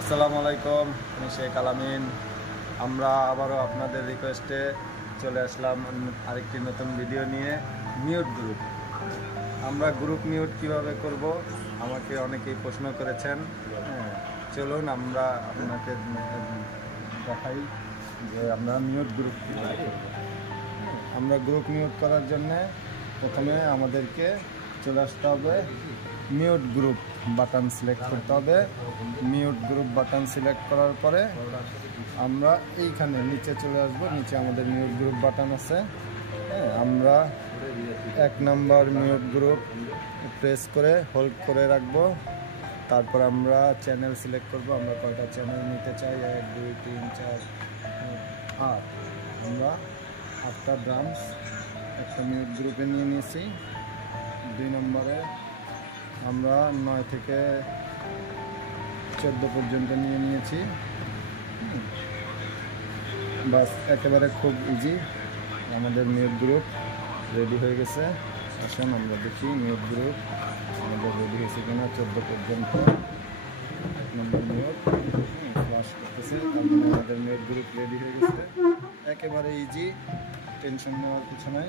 আসসালামু আলাইকুম, আমি শেখ আলামিন। আমরা আবারও আপনাদের রিকোয়েস্টে চলে আসলাম আরেকটি নতুন ভিডিও নিয়ে। মিউট গ্রুপ, আমরা গ্রুপ মিউট কিভাবে করব আমাকে অনেকেই প্রশ্ন করেছেন। চলুন আমরা আপনাকে দেখাই যে আমরা মিউট গ্রুপ কীভাবে করব। আমরা গ্রুপ মিউট করার জন্যে প্রথমে আমাদেরকে চলে আসতে হবে মিউট গ্রুপ বাটন সিলেক্ট করতে হবে। মিউট গ্রুপ বাটন সিলেক্ট করার পরে আমরা এইখানে নিচে চলে আসব। নিচে আমাদের মিউট গ্রুপ বাটন আছে। আমরা 1 নম্বর মিউট গ্রুপ প্রেস করে হোল্ড করে রাখবো। তারপর আমরা চ্যানেল সিলেক্ট করব। আমরা কয়টা চ্যানেল নিতে চাই, 1 2 3 4 8। আমরা 8টা ড্রামস একটা মিউট গ্রুপে নিয়ে নিয়েছি। 2 নম্বরে আমরা 9 থেকে 14 পর্যন্ত নিয়ে নিয়েছি। বাস, একেবারে খুব ইজি, আমাদের মিউট গ্রুপ রেডি হয়ে গেছে। আসুন আমরা দেখি মিউট গ্রুপ আমাদের রেডি হয়েছে কিনা। 14 পর্যন্ত 1 নম্বর মিউট ফ্লাশ করতেছে, আমাদের মিউট গ্রুপ রেডি হয়ে গেছে। একেবারে ইজি, টেনশন নেওয়ার কিছু নাই।